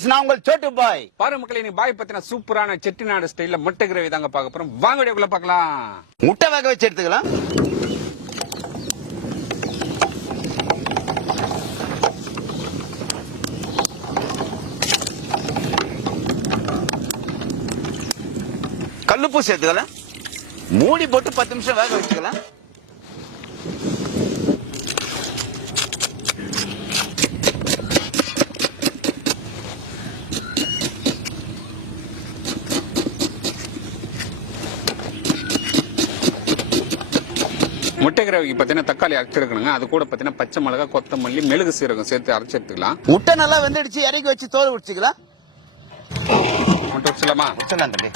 Friends, நான் உங்கள் சோட்டு பாய். பாரு மக்களே, நீ பாய் பத்தின சூப்பரான செட்டிநாடு ஸ்டைல்ல முட்டை கிரேவி தாங்க பார்க்க போறோம். வாங்க வீடியோக்குள்ள பார்க்கலாம். முட்டை வேக வச்சு எடுத்துக்கலாம். கல்லுப்பு சேர்த்துக்கலாம். மூடி போட்டு 10 நிமிஷம் வேக வச்சுக்கலாம். முட்டை கிரேவிக்கு பார்த்தீங்கன்னா தக்காளி அரைச்சிருக்கணுங்க. அது கூட பார்த்தீங்கன்னா பச்சை மிளகாய், கொத்தமல்லி, மெழுகு சீரகம் சேர்த்து அரைச்சி எடுத்துக்கலாம். முட்டை நல்லா வெந்துடுச்சு, இறக்கி வச்சு தோல் உடிச்சுக்கலாம். முட்டை வச்சலாமா? வச்சலாம் தம்பி.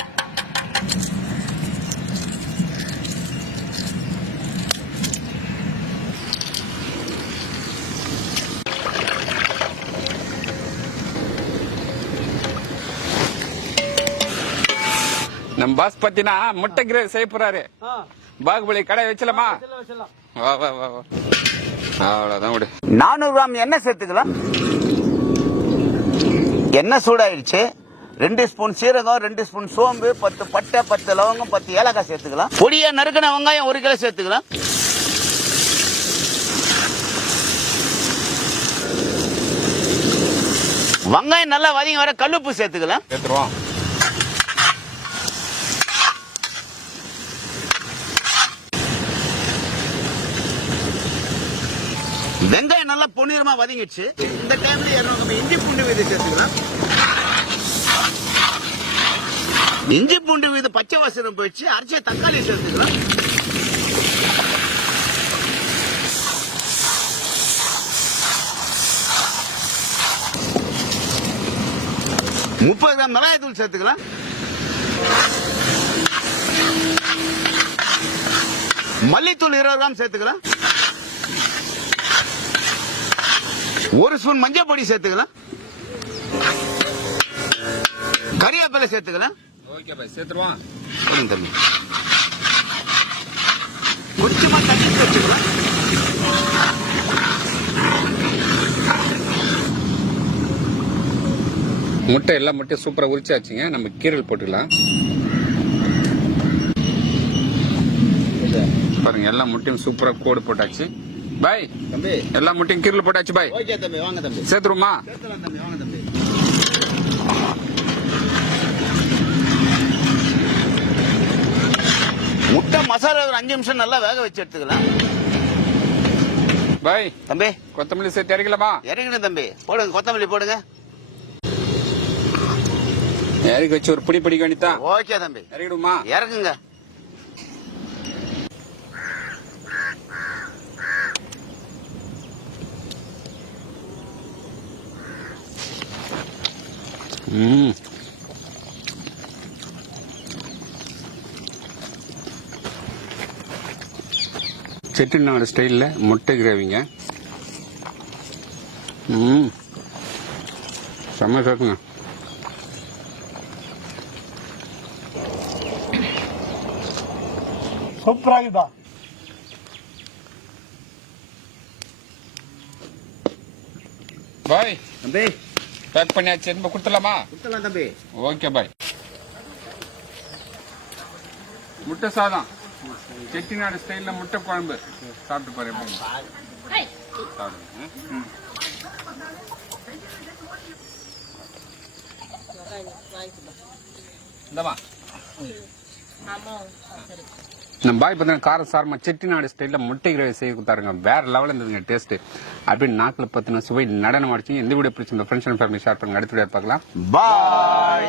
நம்ம பாஸ் பத்தினா முட்டை கிரேவி செய்ய போறாரு. பாகுபலி கடை வச்சலாமா? வா வா வா வா. அவ்வளவுதான் விடு. 400 கிராம் எண்ணெய் சேர்த்துக்கலாம். எண்ணெய் சூடாயிடுச்சு. 2 ஸ்பூன் சீரகம், 2 ஸ்பூன் சோம்பு, 10 பட்டை, 10 லவங்கம், 10 ஏலக்காய் சேர்த்துக்கலாம். பொடியா நறுக்கின வெங்காயம் 1 கிலோ சேர்த்துக்கலாம். வெங்காயம் நல்லா வதங்கி வர கல்லுப்பு சேர்த்துக்கலாம். சேர்த்துருவோம். வெங்காயம் நல்லா பொன்னிறமா வதங்கிடுச்சு. இந்த டைம்ல நம்ம இஞ்சி பூண்டு விதை சேர்த்துக்கலாம். இஞ்சி பூண்டு விதை பச்சை வாசனம் போயிடுச்சு. அரைச்ச தக்காளி சேர்த்துக்கலாம். 30 கிராம் மிளகாய் தூள் சேர்த்துக்கலாம். மல்லித்தூள் 20 கிராம் சேர்த்துக்கலாம். 1 ஸ்பூன் மஞ்சள் பொடி சேர்த்துக்கலாம். கறிவேப்பிலை சேர்த்துக்கலாம். ஓகே பாய், சேர்த்துருவான். தம்பி கொஞ்சமா தண்ணி சேர்த்துக்கலாம். முட்டை எல்லா முட்டையும் சூப்பரா உரிச்சாச்சுங்க. நம்ம கீரல் போட்டுக்கலாம். பாருங்க, எல்லா முட்டையும் சூப்பரா கோடு போட்டாச்சு. பாய் தம்பி, எல்லா முட்டையும் கீரல் போட்டாச்சு. பாய் ஓகே தம்பி, வாங்க தம்பி. சேர்த்துருமா? சேர்த்துலாம் தம்பி, வாங்க தம்பி. முட்டை மசாலா ஒரு 5 நிமிஷம் நல்லா வேக வச்சு எடுத்துக்கலாம். பாய் தம்பி, கொத்தமல்லி சேர்த்து இறக்கலாமா? இறங்கணும் தம்பி. போடுங்க, கொத்தமல்லி போடுங்க. இறக்கி வச்சு ஒரு பிடி பிடிக்க வேண்டியதான். ஓகே தம்பி, இறக்கிடுமா? இறக்குங்க. செட்டிநாடு ஸ்டைல்ல முட்டை கிரேவிங்க. செம்ம சாக்குங்க. சூப்பராகுதா? பாய் தம்பி, பேக் பண்ணியாச்சு. நம்ம கொடுத்துடலாமா? கொடுத்துடலாம் தம்பி. Okay bye. முட்டை சாதம், செட்டிநாடு ஸ்டைல்ல முட்டை குழம்பு சாப்பிட்டு பாரு. இந்தமா நம்ம பாய் பார்த்தீங்கன்னா கார சாரமா செட்டிநாடு ஸ்டைல்ல முட்டை கிரேவி செய்ய கொடுத்தாருங்க. வேற லெவல் இருந்ததுங்க டேஸ்ட். அப்படின்னு நாக்கில் பத்தின சுவை நடனம் அடிச்சு. இந்த வீடியோ பிடிச்சிருந்த ஃப்ரெண்ட்ஸ் அண்ட் ஃபேமிலி ஷேர் பண்ணுங்க. அடுத்த வீடியோ பார்க்கலாம். பாய்.